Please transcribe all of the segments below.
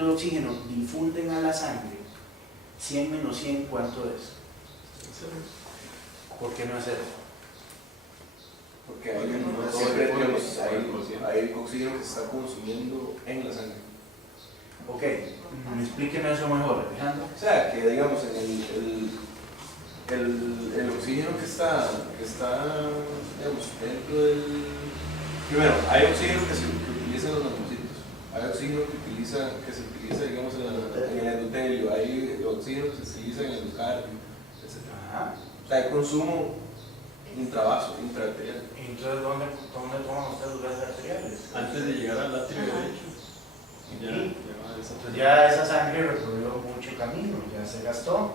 moléculas de oxígeno difunden a la sangre, 100 menos 100, ¿cuánto es? ¿Por qué no es 0? Porque hay oxígeno que se está consumiendo en la sangre. Ok, explíqueme eso mejor, Alejandro. O sea, que digamos, el oxígeno que está digamos, dentro del... Primero, hay oxígeno que se utiliza en los nanocitos, hay oxígeno que se utiliza, digamos, en el endotelio, hay oxígeno que se utiliza en el endocardio, etc. O sea, hay consumo intraarterial. Entonces, ¿dónde toman ustedes los gases arteriales? Antes de llegar al atrio derecho. Entonces ya esa sangre recorrió mucho camino, ya se gastó.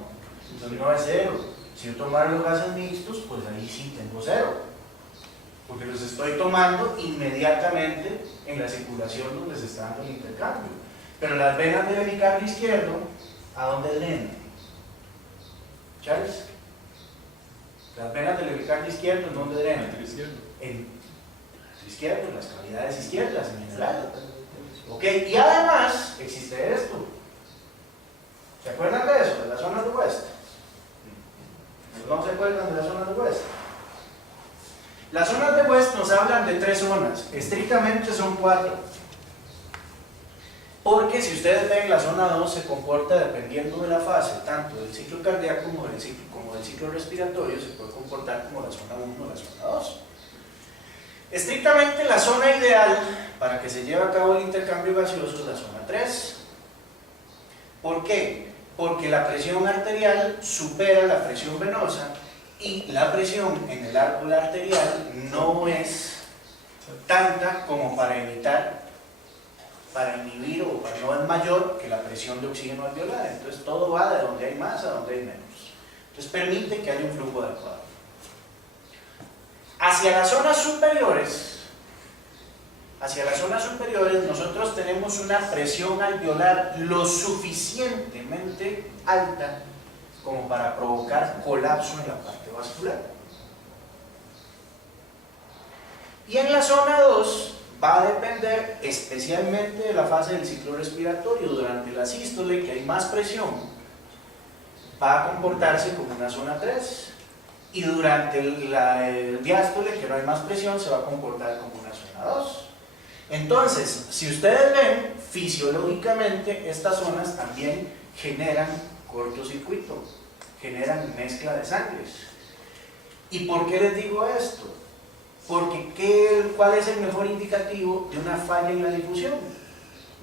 Entonces no es 0. Si yo tomara los gases mixtos, pues ahí sí tengo 0. Porque los estoy tomando inmediatamente en la circulación donde se está dando el intercambio. Pero las venas del hemicardio izquierdo, ¿a dónde drenan? ¿Charles? Las venas del hemicardio izquierdo, ¿en dónde drenan? En el izquierdo, en las cavidades izquierdas en general. Ok, y además existe esto. ¿Se acuerdan de eso? De las zonas de West. ¿No se acuerdan de las zonas de West? Las zonas de West nos hablan de 3 zonas, estrictamente son 4. Porque si ustedes ven, la zona 2 se comporta dependiendo de la fase, tanto del ciclo cardíaco como del ciclo respiratorio, se puede comportar como la zona 1 o la zona 2. Estrictamente la zona ideal para que se lleve a cabo el intercambio gaseoso es la zona 3. ¿Por qué? Porque la presión arterial supera la presión venosa y la presión en el árbol arterial no es tanta como para inhibir o para no es mayor que la presión de oxígeno alveolar. Entonces todo va de donde hay más a donde hay menos. Entonces permite que haya un flujo adecuado. Hacia las zonas superiores nosotros tenemos una presión alveolar lo suficientemente alta como para provocar colapso en la parte vascular. Y en la zona 2 va a depender especialmente de la fase del ciclo respiratorio. Durante la sístole, que hay más presión, va a comportarse como una zona 3. Y durante el diástole, que no hay más presión, se va a comportar como una zona 2. Entonces, si ustedes ven, fisiológicamente estas zonas también generan cortocircuito, generan mezcla de sangres. ¿Y por qué les digo esto? Porque ¿cuál es el mejor indicativo de una falla en la difusión?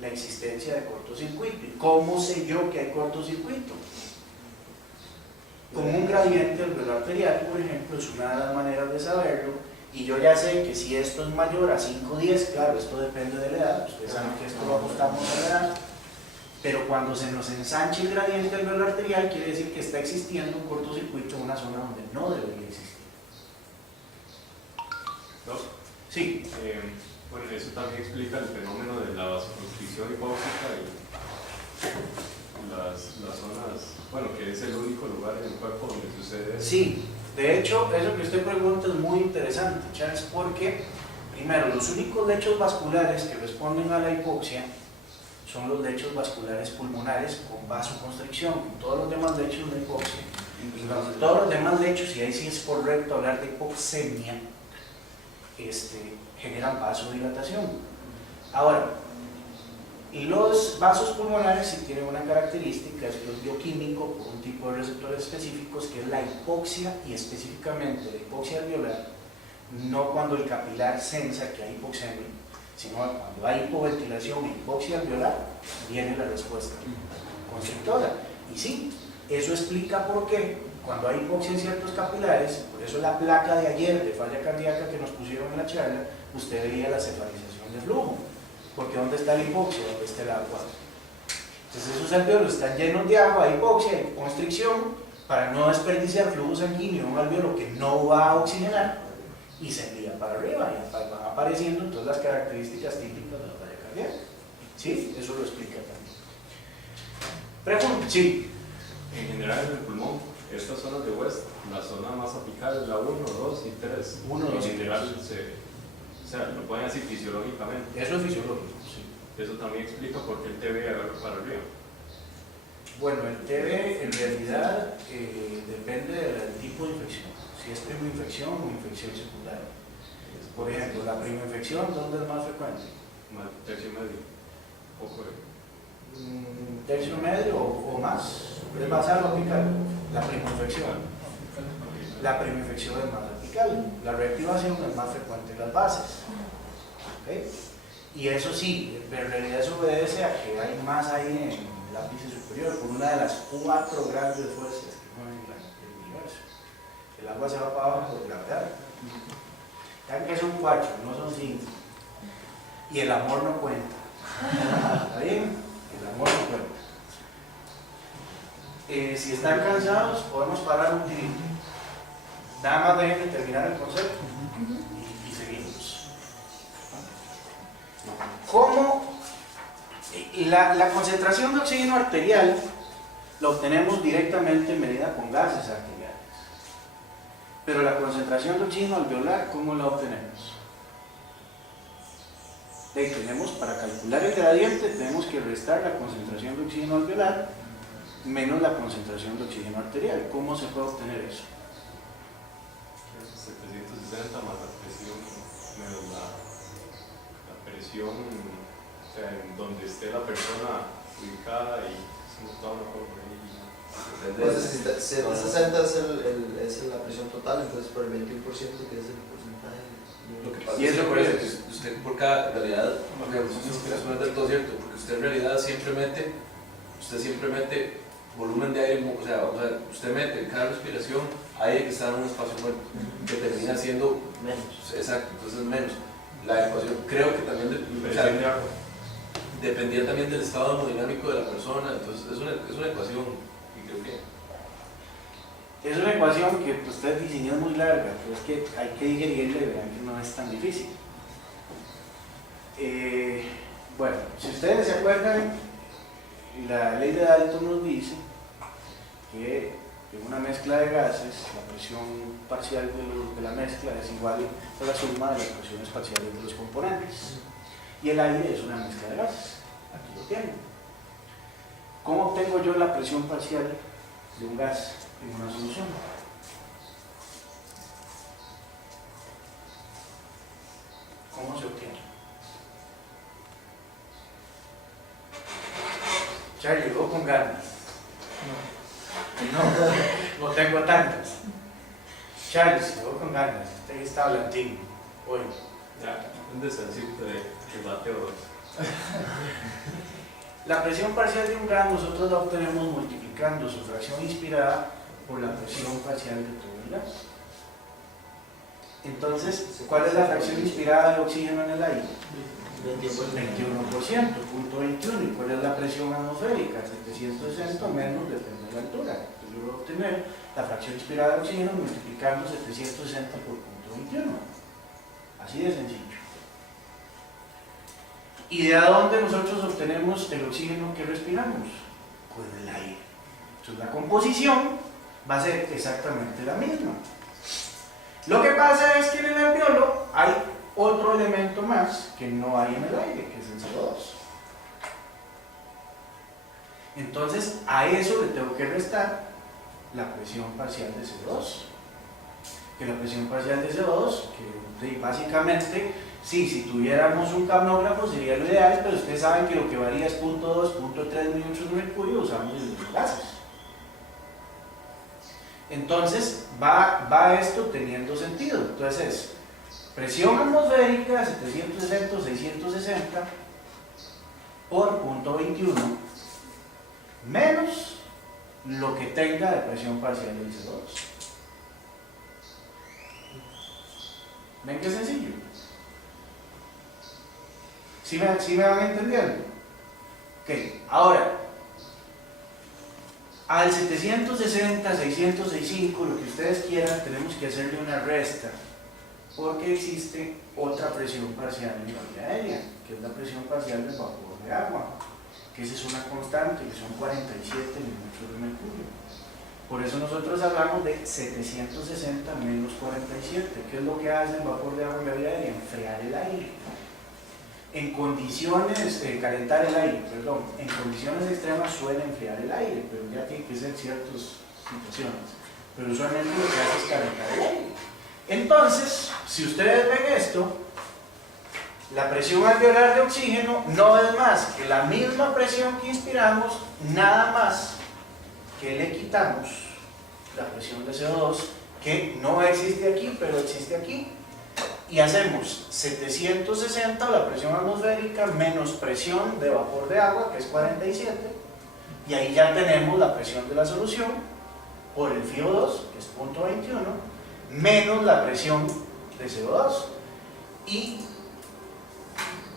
La existencia de cortocircuito. ¿Y cómo sé yo que hay cortocircuito? Con un gradiente alveolar arterial, por ejemplo, es una de las maneras de saberlo, y yo ya sé que si esto es mayor a 5-10, claro, esto depende de la edad, ustedes saben que esto lo ajustamos a la edad, pero cuando se nos ensanche el gradiente alveolar arterial, quiere decir que está existiendo un cortocircuito en una zona donde no debería existir. ¿No? Sí. Bueno, eso también explica el fenómeno de la vasoconstricción hipóxica y las zonas, bueno, que es el único lugar en el cuerpo donde sucede eso. Sí, de hecho, eso que usted pregunta es muy interesante, Charles, porque, primero, los únicos lechos vasculares que responden a la hipoxia son los lechos vasculares pulmonares con vasoconstricción. Todos los demás lechos de hipoxia, y todos los demás lechos, y ahí sí es correcto hablar de hipoxemia, generan vasodilatación. Ahora, los vasos pulmonares sí tienen una característica, es que es bioquímico por un tipo de receptores específicos, que es la hipoxia, y específicamente la hipoxia alveolar, no cuando el capilar sensa que hay hipoxemia, sino cuando hay hipoventilación e hipoxia alveolar, viene la respuesta constrictora. Y sí, eso explica por qué cuando hay hipoxia en ciertos capilares, por eso la placa de ayer de falla cardíaca que nos pusieron en la charla, usted veía la cefalización de flujo. Porque ¿dónde está la hipoxia? ¿Dónde está el agua? Entonces esos alveolos están llenos de agua, hay hipoxia, hay constricción, para no desperdiciar flujo sanguíneo en un alveolo que no va a oxigenar, y se envía para arriba, y van apareciendo todas las características típicas de la falla cardíaca. ¿Sí? Eso lo explica también. Pregunta, sí. En general en el pulmón, estas zonas de West, la zona más apical es la 1, 2 y 3. 1, 2 y en general o sea, lo pueden decir fisiológicamente. Eso es fisiológico, sí. Eso también explica por qué el TB agarra para arriba. Bueno, el TB en realidad depende del tipo de infección, si es primoinfección o infección secundaria. Por ejemplo, la primoinfección, ¿dónde es más frecuente? Tercio medio. Poco de. Tercio medio o más, es más algo apical, la primoinfección. La primoinfección es más apical, la reactivación es más frecuente en las bases. ¿Okay? Y eso sí, en realidad eso obedece a que hay más ahí en el ápice superior, por una de las 4 grandes fuerzas que mueven el universo. El agua se va para abajo por gravedad. Saben que son 4, no son 5. Y el amor no cuenta. ¿Está bien? El amor no cuenta. Si están cansados, podemos parar un tirito. Nada más dejen de terminar el concepto y seguimos. ¿Cómo? La concentración de oxígeno arterial la obtenemos directamente medida con gases arteriales. Pero la concentración de oxígeno alveolar, ¿cómo la obtenemos? Tenemos, para calcular el gradiente, tenemos que restar la concentración de oxígeno alveolar menos la concentración de oxígeno arterial. ¿Cómo se puede obtener eso? 760 más la presión menos la presión, o sea, en donde esté la persona ubicada y se nos da una forma ahí. Entonces, 760 es la presión total, entonces por el 21% que es el porcentaje. Lo que pasa ¿Y es eso que qué es? acuérdese que usted por cada realidad, no es del todo cierto, porque usted en realidad siempre mete volumen de aire, o sea, usted mete en cada respiración aire que está en un espacio muerto, que termina siendo Menos. exacto, entonces menos. La ecuación creo que también Presión de agua. dependía también del estado hemodinámico de la persona, entonces es una ecuación y creo que Es una ecuación que ustedes diseñó muy larga, pero es que hay que digerirla y verán que no es tan difícil. Bueno, si ustedes se acuerdan, la ley de Dalton nos dice que en una mezcla de gases la presión parcial de la mezcla es igual a la suma de las presiones parciales de los componentes. Y el aire es una mezcla de gases. Aquí lo tienen. ¿Cómo obtengo yo la presión parcial de un gas en una solución? ¿Cómo se obtiene? Charlie, llegó con ganas. No tengo tantas. Charlie, llegó con ganas. Usted está hablando hoy. Ya, un descansito de bateo. La presión parcial de un gas nosotros la obtenemos multiplicando su fracción inspirada por la presión parcial de todo el gas. Entonces, ¿cuál es la fracción inspirada del oxígeno en el aire? 21%, punto 21. ¿Y cuál es la presión atmosférica? 760 menos, depende de la altura. Entonces yo voy a obtener la fracción inspirada de oxígeno multiplicando 760 por punto 21. Así de sencillo. ¿Y de dónde nosotros obtenemos el oxígeno que respiramos? Pues del aire. Entonces la composición va a ser exactamente la misma. Lo que pasa es que en el alveolo hay otro elemento más que no hay en el aire, que es el CO2. Entonces a eso le tengo que restar la presión parcial de CO2. Que la presión parcial de CO2, que básicamente, sí, si tuviéramos un camnógrafo sería lo ideal, pero ustedes saben que lo que varía es 0.2, 0.3 milímetros de mercurio usando los gases. Entonces va esto teniendo sentido. Entonces presión atmosférica 760 o 660 por 0.21 menos lo que tenga de presión parcial del CO2. ¿Ven qué sencillo? ¿Sí me van entendiendo? Ok, ahora al 760, 665, lo que ustedes quieran, tenemos que hacerle una resta porque existe otra presión parcial en la vía aérea, que es la presión parcial del vapor de agua, que esa es una constante, que son 47 milímetros de mercurio. Por eso nosotros hablamos de 760 menos 47. ¿Qué es lo que hace el vapor de agua en la vía aérea? Enfriar el aire. En condiciones, calentar el aire, perdón, en condiciones extremas suele enfriar el aire, pero ya tiene que ser ciertas situaciones. Pero usualmente lo que hace es calentar el aire. Entonces, si ustedes ven esto, la presión alveolar de oxígeno no es más que la misma presión que inspiramos, nada más que le quitamos la presión de CO2, que no existe aquí, pero existe aquí, y hacemos 760, la presión atmosférica, menos presión de vapor de agua, que es 47, y ahí ya tenemos la presión de la solución por el FiO2, que es 0.21, menos la presión de CO2. Y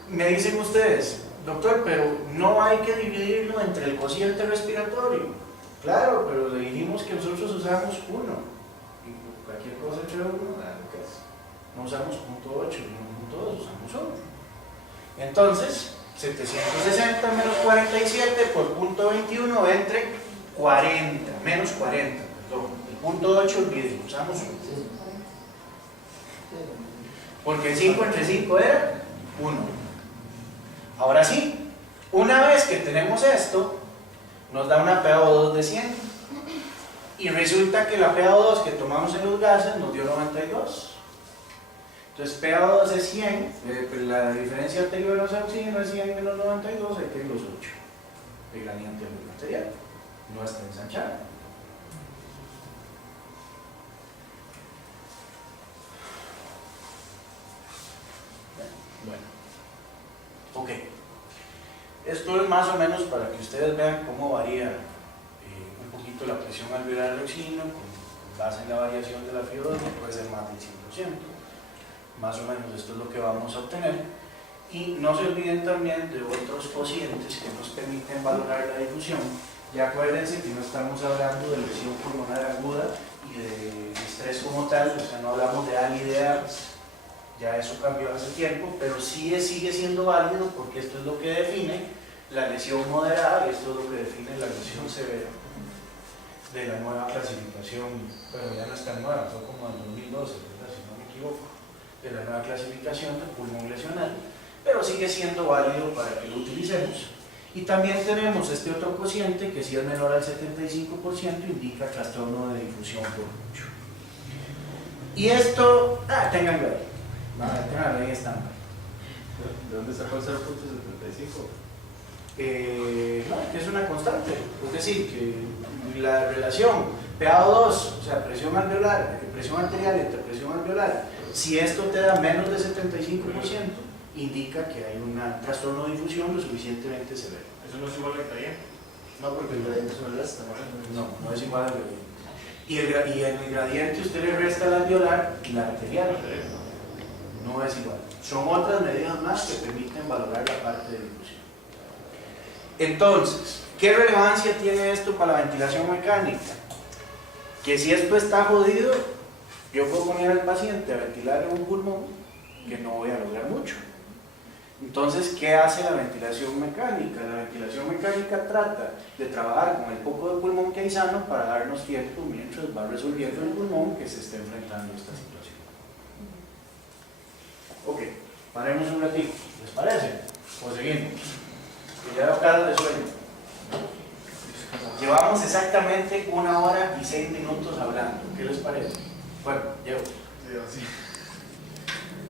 me dicen ustedes, doctor, pero no hay que dividirlo entre el cociente respiratorio. Claro, pero le dijimos que nosotros usamos 1, y cualquier cosa entre 1, no usamos 0.8 ni 0.2, usamos 1. Entonces, 760 menos 47 por 0.21 entre 40, menos 40, perdón. El 0.8 olviden, usamos 1. Porque 5 entre 5 era 1. Ahora sí, una vez que tenemos esto, nos da una PaO2 de 100. Y resulta que la PaO2 que tomamos en los gases nos dio 92. Entonces PaO2 es 100, la diferencia anterior a oxígeno es 100 menos 92, hay que ir los 8. El gradiente del material no está ensanchado. Bueno, ok. Esto es más o menos para que ustedes vean cómo varía un poquito la presión alveolar del oxígeno con base en la variación de la FiO2, que puede ser más del 100%. Más o menos esto es lo que vamos a obtener. Y no se olviden también de otros cocientes que nos permiten valorar la difusión. Ya acuérdense que no estamos hablando de lesión pulmonar aguda y de estrés como tal, o sea, no hablamos de AL y de ARS. Ya eso cambió hace tiempo, pero sí sigue siendo válido porque esto es lo que define la lesión moderada y esto es lo que define la lesión severa de la nueva clasificación. Pero ya no es tan nueva, fue como en 2012, ¿verdad? Si no me equivoco, de la nueva clasificación de pulmón lesional, pero sigue siendo válido para que lo utilicemos. Y también tenemos este otro cociente que si es menor al 75% indica trastorno de difusión por mucho. Y esto, ténganlo ahí. Tenganlo ahí estándar. ¿De dónde sacó el 0.75? No, que es una constante. Es decir, que la relación PaO2, o sea, presión alveolar, presión arterial entre presión alveolar, si esto te da menos de 75%, indica que hay un trastorno de difusión lo suficientemente severo. ¿Eso no es igual al gradiente? No, porque el gradiente es una resta, no es igual al gradiente. Y en el gradiente usted le resta la alveolar y la arterial. No es igual. Son otras medidas más que permiten valorar la parte de difusión. Entonces, ¿qué relevancia tiene esto para la ventilación mecánica? Que si esto está jodido, yo puedo poner al paciente a ventilar en un pulmón que no voy a lograr mucho. Entonces, ¿qué hace la ventilación mecánica? La ventilación mecánica trata de trabajar con el poco de pulmón que hay sano para darnos tiempo mientras va resolviendo el pulmón que se está enfrentando a esta situación. Ok, paremos un ratito, ¿les parece? O seguimos. Que ya veo caras de sueño. Llevamos exactamente 1 hora y 6 minutos hablando. ¿Qué les parece? Bueno, llevo. Sí, así.